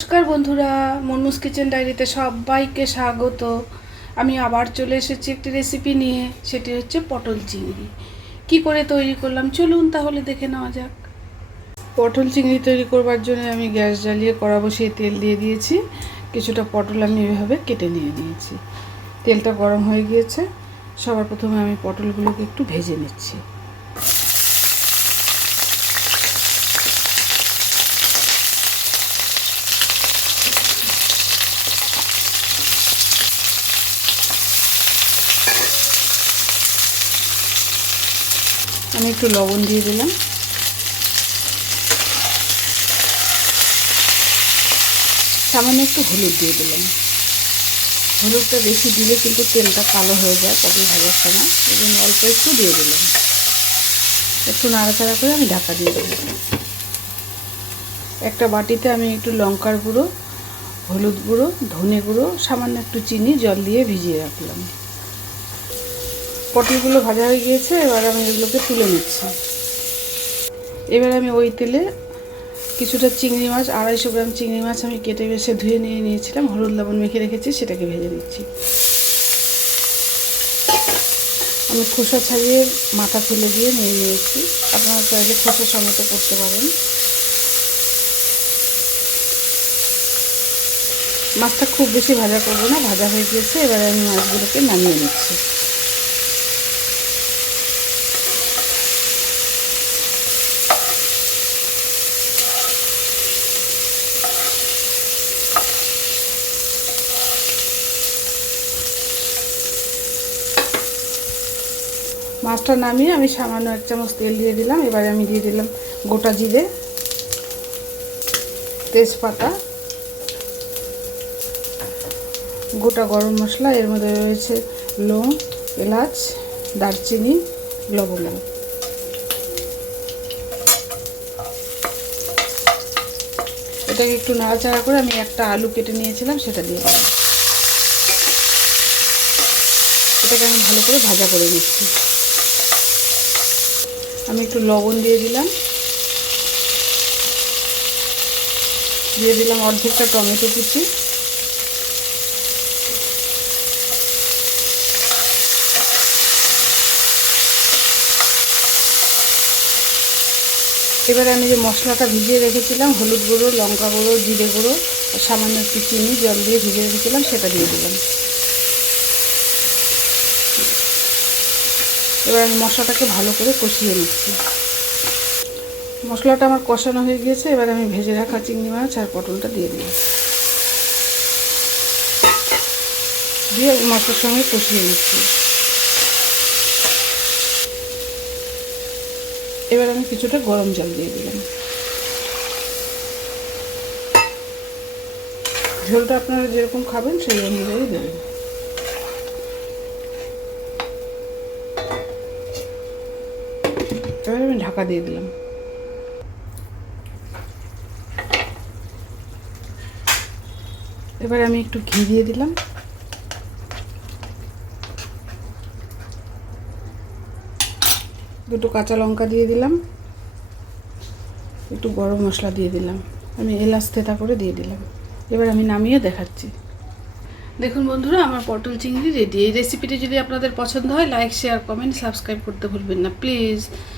নমস্কার বন্ধুরা মনমুস কিচেন ডায়েরিতে সবাইকে স্বাগত। আমি আবার চলে এসেছি একটি রেসিপি নিয়ে, সেটি হচ্ছে পটল চিংড়ি। কি করে তৈরি করলাম? চলুন তাহলে দেখে নেওয়া যাক। পটল চিংড়ি তৈরি করবার জন্য আমি গ্যাস জ্বালিয়ে কড়া বসিয়ে তেল দিয়ে দিয়েছি। কিছুটা পটল আমি এভাবে কেটে নিয়ে নিয়েছি। তেলটা গরম হয়ে গিয়েছে। সবার প্রথমে আমি পটলগুলোকে একটু ভেজে নিচ্ছি। আমি একটু লবণ দিয়ে দিলাম। সামান্য একটু হলুদ দিয়ে দিলাম। হলুদটা বেশি দিলে কিন্তু তেলটা কালো হয়ে যায় পটল ভাজার সময় এই জন্য অল্প একটু দিয়ে দিলাম। একটু নাড়াচাড়া করে আমি ঢাকা দিয়ে দিলাম একটা বাটিতে আমি একটু লঙ্কার গুঁড়ো, হলুদ গুঁড়ো, ধনে গুঁড়ো, সামান্য একটু চিনি, জল দিয়ে ভিজিয়ে রাখলাম। পটলগুলো ভাজা হয়ে গিয়েছে, এবার আমি এগুলোকে তুলে নিচ্ছি। এবার আমি ওই তেলে কিছুটা চিংড়ি মাছ, আড়াইশো গ্রাম চিংড়ি মাছ আমি কেটে বেছে ধুয়ে নিয়ে নিয়েছিলাম, হলুদ লবণ মেখে রেখেছি, সেটাকে ভেজে নিচ্ছি। আমি খোসা ছাড়িয়ে মাথা ফেলে দিয়ে নিয়ে নিয়েছি। আপনারা চাইলে খোসা সমেত করতে পারেন। মাছটা খুব বেশি ভাজা করব না, ভাজা হয়ে গিয়েছে, এবার আমি মাছগুলোকে নামিয়ে নিচ্ছি। মাছটা নামিয়ে আমি সামান্য এক চামচ তেল দিয়ে দিলাম। এবারে আমি দিয়ে দিলাম গোটা জিরে, তেজপাতা, গোটা গরম মশলা, এর মধ্যে রয়েছে লং, এলাচ, দারচিনি, লবঙ্গ। এটাকে একটু নাড়াচাড়া করে আমি একটা আলু কেটে নিয়েছিলাম, সেটা দিয়ে দিলাম। এটাকে আমি ভালো করে ভাজা করে নিচ্ছি। আমি একটু লবণ দিয়ে দিলাম। দিয়ে দিলাম অর্ধেকটা টমেটো কুচি। এবারে আমি যে মশলাটা ভিজিয়ে রেখেছিলাম, হলুদ গুঁড়ো, লঙ্কা গুঁড়ো, জিরে গুঁড়ো সামান্য একটু চিনি, জল দিয়ে ভিজিয়ে রেখেছিলাম, সেটা দিয়ে দিলাম। এবার আমি মশলাটাকে ভালো করে কষিয়ে নিচ্ছি। মশলাটা আমার কষানো হয়ে গিয়েছে, এবার আমি ভেজে রাখা চিংড়ি মাছ আর পটলটা দিয়ে দিলাম। দিয়ে আমি মশলার সঙ্গে কষিয়ে নিচ্ছি। এবার আমি কিছুটা গরম জল দিয়ে দিলাম। ঝোলটা আপনারা যেরকম খাবেন সেই অনুযায়ী দেবেন। এবার আমি ঢাকা দিয়ে দিলাম। এবার আমি একটু ঘি দিয়ে দিলাম। দুটো কাঁচা লঙ্কা দিয়ে দিলাম। একটু গরম মশলা দিয়ে দিলাম। আমি এলাচ থেতা করে দিয়ে দিলাম। এবার আমি নামিয়ে দেখাচ্ছি। দেখুন বন্ধুরা, আমার পটল চিংড়ি রেডি এই রেসিপিটি যদি আপনাদের পছন্দ হয় লাইক শেয়ার কমেন্ট সাবস্ক্রাইব করতে ভুলবেন না। প্লিজ